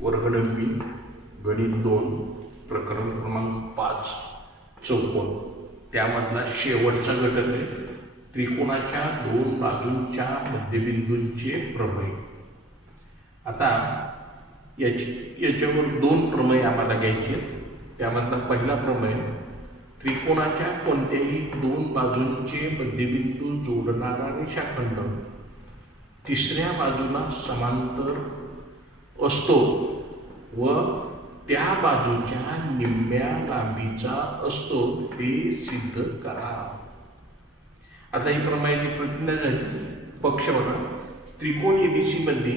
वर्ग 9 गणित 2 प्रकरण क्रमांक 5 चौकोन त्यामधला शेवटचा घटक आहे त्रिकोणाच्या दोन बाजूंच्या मध्यबिंदूंचे प्रमेय। आता याच्यावर दोन प्रमेय आम्हाला घ्यायचे। त्यामधला पहिला प्रमेय त्रिकोणाच्या कोणत्याही दोन बाजूंचे मध्यबिंदू जोडणारा रेषाखंड तिसऱ्या बाजूला समांतर असतो व त्या बाजूच्या निम्म्या लांबीचा असतो हे सिद्ध करा। आता ही प्रमेयाची प्रतिज्ञा झाली। पक्ष बघा, त्रिकोण एबीसी मध्ये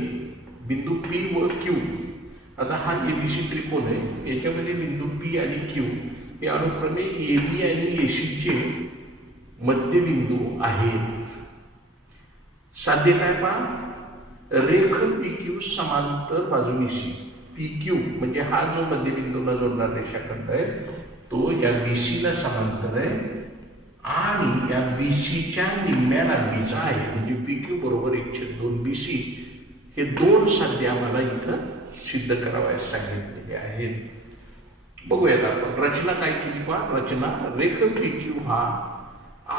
बिंदू पी व क्यू, आता हा एबीसी त्रिकोण आहे, याच्यामध्ये बिंदू पी आणि क्यू हे अनुक्रमे एबी आणि एसीचे मध्यबिंदू आहेत। साध्य काय पहा, रेख पी क्यू समांतर बाजू बीसी, पी क्यू म्हणजे हा जो मध्यबिंदूला जोडणारा रेषाखंड आहे तो या बीसीला समांतर आहे आणि या बीसीच्या निम्म्या लांबीचा आहे, म्हणजे पी क्यू बरोबर 1/2 बीसी। हे दोन साध्य आम्हाला इथं सिद्ध करावयास सांगितलेले आहेत। बघूयात आपण रचना काय केली पहा। रचना, रेख पी क्यू हा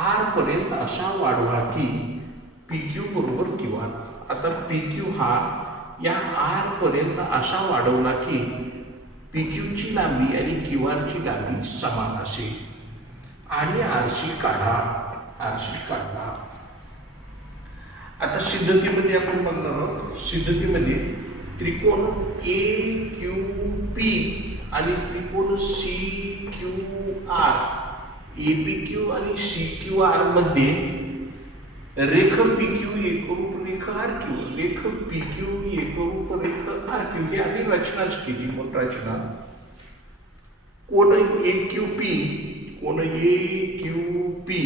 आर पर्यंत असा वाढवा की पी क्यू बरोबर क्यू आर। आता पी क्यू हा या आर पर्यंत असा वाढवला की पी क्यूची लांबी आणि क्यू आरची लांबी समान असेल आणि आरसी काढा। आता सिद्धतेमध्ये आपण बघणार आहोत। सिद्धतेमध्ये त्रिकोण ए क्यू पी आणि त्रिकोण C Q R, A P Q आणि सी क्यू आर मध्ये रेख पी क्यू एकरूप रेख आर क्यू, रेख पी क्यू एकरूप रेख आर क्यू ही आम्ही रचनाच केली। मग रचना, कोण ए क्यू पी, कोण ए क्यू पी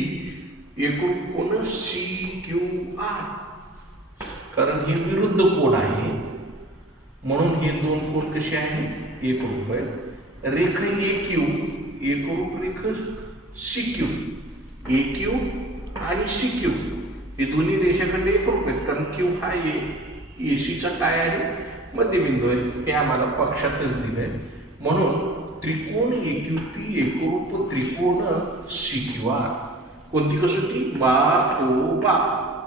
एकरूप कोण सी क्यू आर, कारण हे विरुद्ध कोण आहे म्हणून हे दोन कोण कसे आहेत, एकरूप आहेत। रेख ए क्यू एकरूप रेख सी क्यू, ए क्यू आणि सी क्यू हे दोन्ही रेषाखंड एकरूप आहेत, कारण क्यू हा एसीचा काय आहे, मध्यबिंदू आहे, हे आम्हाला पक्षातच दिलंय। म्हणून त्रिकोण ए क्यू पी एकरूप त्रिकोण सी क्यू आर, कोणती कसोटी,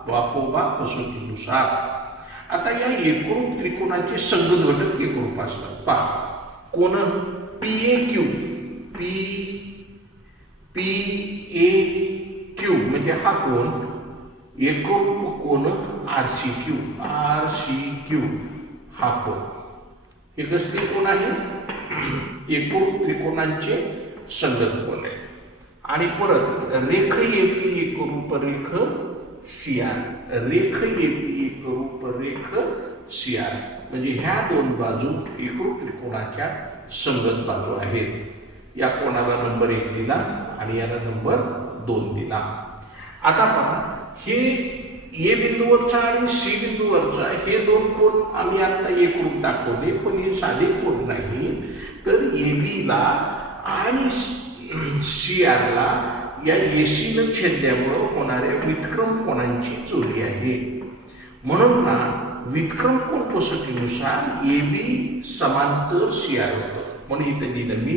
बापोबा कसोटीनुसार। आता या एकरूप त्रिकोणाचे संगत घटक एकरूप असतात। पहा, कोण P A Q, P A Q म्हणजे हा कोण एकरूप कोण आरसी क्यू हा कोण, हे कसले कोण आहेत, एकरूप त्रिकोणांचे संगत कोण आहे। आणि परत रेख एपी एकरूप रेख सी आर, रेख एपी एकरूप रेख सी आर म्हणजे ह्या दोन बाजू एकरूप त्रिकोणाच्या संगत बाजू आहेत। या कोणाला नंबर 1 दिला आणि याला नंबर 2 दिला। आता पहा, हे ए बिंदूवरचा आणि सी बिंदूवरचा हे दोन कोण आम्ही आता एकरूप दाखवले, पण हे साधे कोण नाही, तर ए बीला आणि सी आरला या एसीनं छेदल्यामुळं होणाऱ्या व्युत्क्रम कोणांची जोडी आहे। म्हणून ना व्युत्क्रम कोण कसोटीनुसार ए बी समांतर सी आर होतं, म्हणून इथं दिलं मी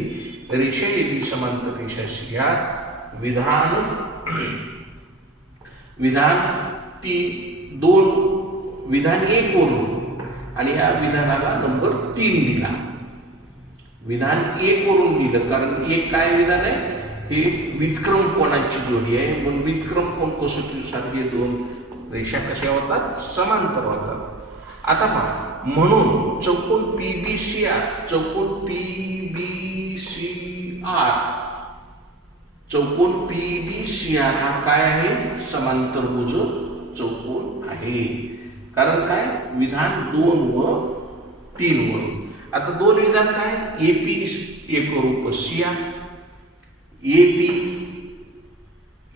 रेषा ए बी समांतर रेषा सी आर। विधान 1 वरून आणि या विधानाला नंबर 3 दिला। विधान 1 वरून दिलं कारण एक काय विधान आहे, हे व्युत्क्रम कोणाची जोडी आहे, म्हणून व्युत्क्रम कोण कसोटीनुसार हे दोन रेषा कशा होतात, समांतर होतात। आता पहा, म्हणून चौकोन पीबीसी आर, चौकोन पीबीसी आर, चौकोन पीबीसी आर हा काय आहे, समांतरभुज चौकोन आहे। कारण काय, विधान 2 व 3 वरून। आता दोन विधान काय, एपी एकरूप सी आर, एपी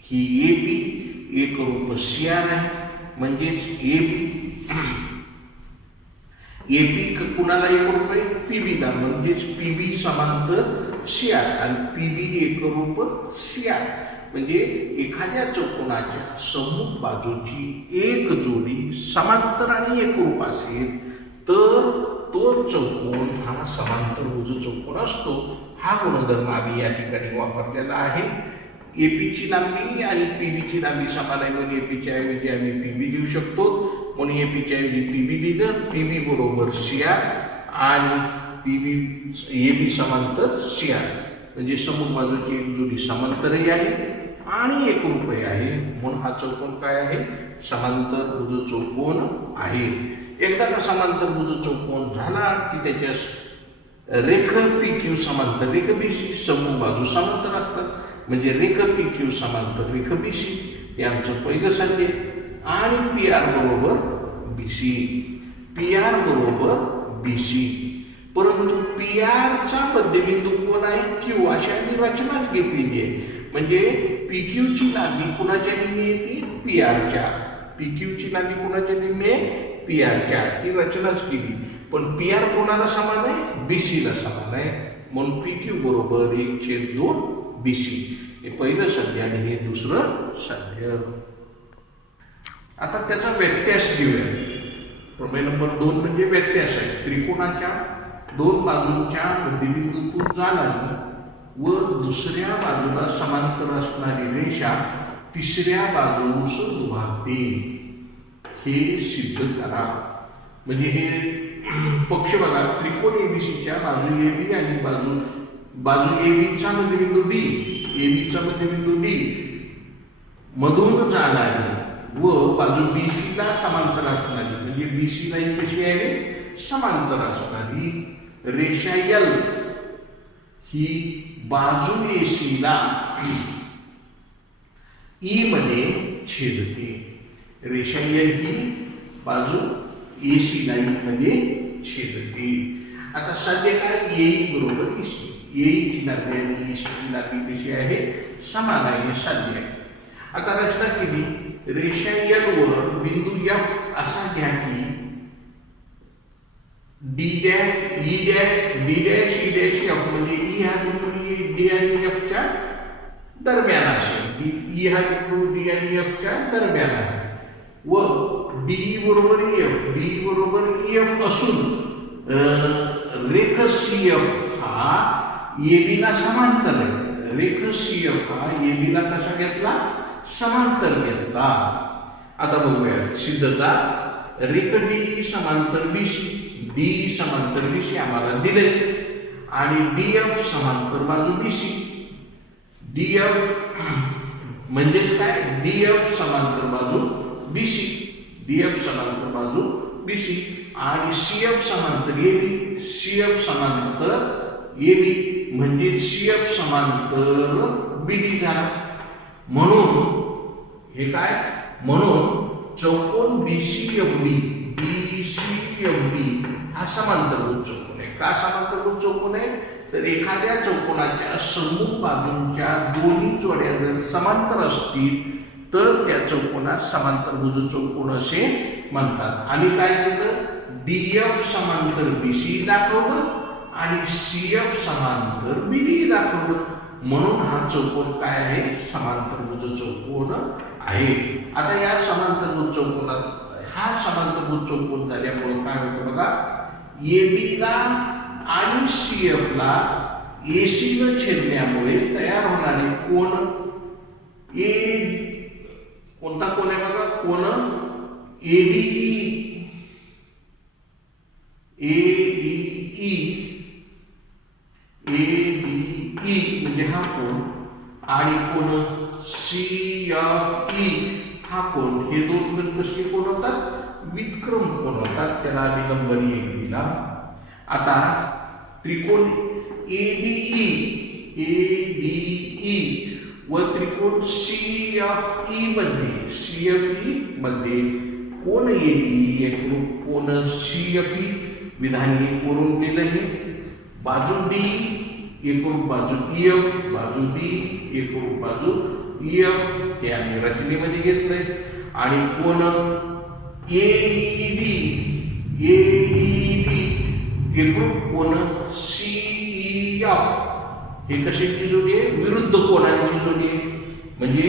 ही एपी एकरूप सी आर आहे, म्हणजेच एपी कुणाला एकरूप आहे, पीबीला, म्हणजेच पीबी समांतर सी आर आणि पीबी एकरूप सी आर म्हणजे एखाद्या चौकोनाच्या सम्मुख बाजूची एक जोडी समांतर आणि एकरूप असेल तर तो चौकोन हा समांतरभुज चौकोन असतो. हा गुणधर्म आम्ही या ठिकाणी वापरलेला आहे. एपीची लांबी आणि पीबीची लांबी समान आहे म्हणून एपीच्या ऐवजी आम्ही पीबी लिहू शकतो. म्हणून एपीच्या ऐवजी पीबी लिहिलं. पीबी बरोबर सीआर आणि पीबी एबी समांतर सीआर म्हणजे समोर बाजूची एक जोडी समांतरही आहे आणि एकरूपही आहे. म्हणून हा चौकोन काय आहे? समांतरभुज चौकोन आहे. एकदा का समांतरभुज चौकोन झाला की त्याच्या रेख पी क्यू समांतर रेख बीसी समूह बाजू समांतर असतात. म्हणजे रेख पी क्यू समांतर रेख बीसी हे आमचं पहिलं साध्य. आणि पी आर बरोबर बीसी, पी आर बरोबर बीसी. परंतु पी आरचा मध्यबिंदू कोण आहे? क्यू. अशी आम्ही रचनाच घेतलेली आहे. म्हणजे पी क्यूची लांबी कुणाच्या निम्मे येते? पी आरच्या. पी क्यूची लांबी कुणाच्या निम्मे? पी आरच्या. ही रचनाच केली. पण पी आर कोणाला समान आहे? बीसीला समान आहे. म्हणून पी क्यू बरोबर 1/2 बीसी. हे पहिलं साध्य आणि हे दुसरं साध्य. आता त्याचा व्यत्यास घेऊया. प्रमेय नंबर 2 म्हणजे व्यत्यास आहे. त्रिकोणाच्या दोन बाजूंच्या मध्यबिंदूतून जाणारी व दुसऱ्या बाजूला समांतर असणारी रेषा तिसऱ्या बाजूस दुभागते हे सिद्ध करा. म्हणजे हे पक्ष बघा. त्रिकोण एबीसीच्या बाजू एबी आणि बाजू एबीचा मध्यबिंदू डी, एबीचा मध्यबिंदू डी मधून जाणारी व बाजू बीसीला समांतर असणारी म्हणजे बीसीला ही कशी आहे? समांतर असणारी रेषा एल ही बाजू एसीला ई मध्ये छेदते. रेषा एल ही बाजू एसीला ई मध्ये छेदते. आता सध्या काय? एई बरोबर एसी. एईची लांबी आणि एसीची लांबी कशी आहे? समान आहे. साध्य आहे. आता रचना केली. रेषा एल वर बिंदू एफ असा घ्या की D dash E dash D dash E dash F म्हणजे ई हा बिंदू डी आणि एफ च्या दरम्यान असेल. ई हा बिंदू डी आणि एफ च्या दरम्यान आहे व डी बरोबर एफ, डी बरोबर एफ असून रेख सी एफ हा एबीला समांतर आहे. रेख सी एफ हा एबीला कसा घेतला? समांतर घेतला. आता बघूया सिद्धता. रेख डी समांतर बीसी, डी समांतर बीसी आम्हाला दिले आणि डीएफ समांतर बाजू बीसी. डीएफ म्हणजेच काय? डीएफ समांतर बाजू बीसी, डीएफ समांतर बाजू बीसी आणि सीएफ समांतर एबी, सीएफ समांतर एबी म्हणजे सीएफ समांतर बीडी झाला. म्हणून हे काय? म्हणून चौकोन बीसीएफडी, बीसीएफडी हा समांतरभुज चौकोन आहे. का समांतरभुज चौकोन आहे? तर एखाद्या चौकोनाच्या सम्मुख बाजूंच्या दोन्ही जोड्या जर समांतर असतील तर त्या चौकोनात समांतरभुज चौकोन असे म्हणतात. आम्ही काय केलं? डीएफ समांतर बीसी दाखवलं आणि सीएफ समांतर बीडी दाखवलं. म्हणून हा चौकोन काय आहे? समांतरभुज चौकोन आहे. आता या समांतरभुज चौकोनात हा समांतरभुज चौकोन झाल्यामुळे काय होतं बघा? एबीला आणि सीएफला एसीनं छेदण्यामुळे तयार होणारे कोन कोणता कोण आहे बघा? कोन एडीई, एडीई, एडीई म्हणजे हा कोन आणि कोन सीएफई हा कोन. हे दोन कोन कसले कोन होतात? व्युत्क्रम कोन होतात. त्याला आम्ही नंबर 1 दिला. आता त्रिकोण एडीई, एडीई व त्रिकोण सीएफई मध्ये कोन एडीई एकरूप कोन सीएफई विधान करून दिले. बाजू डी एकरूप बाजू ईएफ, बाजू डी एकरूप बाजू ईएफ हे आम्ही रचनेमध्ये घेतलंय. आणि कोन एईडी, एईडी एकरूप कोन सीईएफ हे कशाची जोडी आहे? विरुद्ध कोनांची जोडी आहे. म्हणजे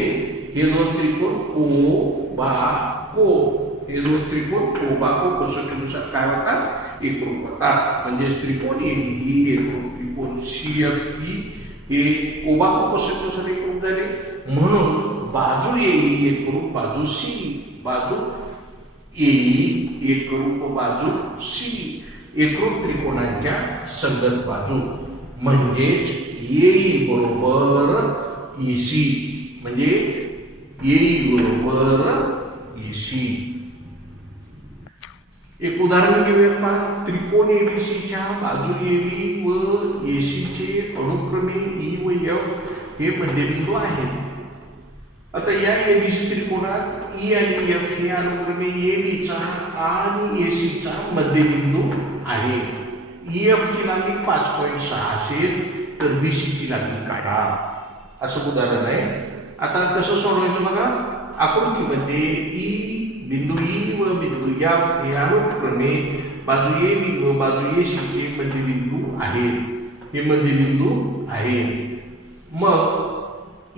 हे दोन त्रिकोण को बा को, हे दोन त्रिकोण को बा को कसोटीनुसार काय होतात? एकरूपता म्हणजेच त्रिकोण एबी एकरूप त्रिकोण CFE हे कोबा ऑपोजिटनुसार एकरूप झाले म्हणून बाजू AE एकरूप बाजू C, बाजू AE एकरूप बाजू C, एकरूप त्रिकोणाच्या संगत बाजू म्हणजेच AE बरोबर EC म्हणजे AE बरोबर EC. एक उदाहरण घेऊया पहा. त्रिकोण एबीसीच्या बाजू AB व AC चे अनुक्रमे E व F हे मध्यबिंदू आहेत. आता या एबीसी त्रिकोणात E आणि F हे अनुक्रमे AB चा आणि AC चा मध्यबिंदू आहे. EF ची लांबी 5.6 असेल तर BC ची लांबी काढा. असं उदाहरण आहे. आता कसं सोडवायचं बघा. आकृतीमध्ये बिंदू E व बिंदू F हे अनुक्रमे बाजू AB व बाजू AC चे मध्यबिंदू आहेत. हे मध्यबिंदू आहे. मग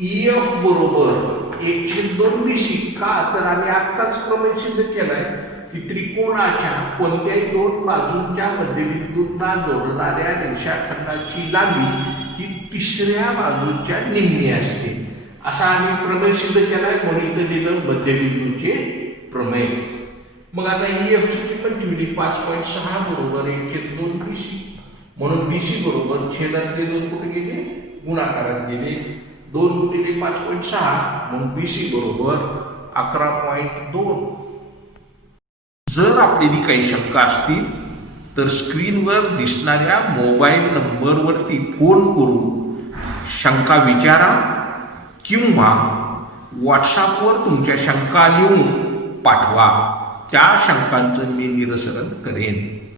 EF बरोबर 1/2 BC का तर आम्ही आत्ताच प्रमेय सिद्ध केलाय की त्रिकोणाच्या कोणत्याही दोन बाजूंच्या मध्यबिंदूंना जोडणाऱ्या रेषाखंडाची लांबी ही तिसऱ्या बाजूच्या निम्मी असते. असा आम्ही प्रमेय सिद्ध केलाय म्हणून इथं लिहिलं मध्यबिंदूचे प्रमेय. मग आता EF ची किंमत ठेवली 5.6 बरोबर 1/2 BC म्हणून BC बरोबर छेदातले दोन कुठे गेले गुणाकारात गेले 2 गुणिले 5.6 म्हणून BC बरोबर 11.2. जर आपल्याला काही शंका असतील तर स्क्रीनवर दिसणाऱ्या मोबाईल नंबरवरती फोन करून शंका विचारा किंवा व्हॉट्सअपवर तुमच्या शंका लिहून पाठवा. त्या शंकांचं मी निरसन करेन.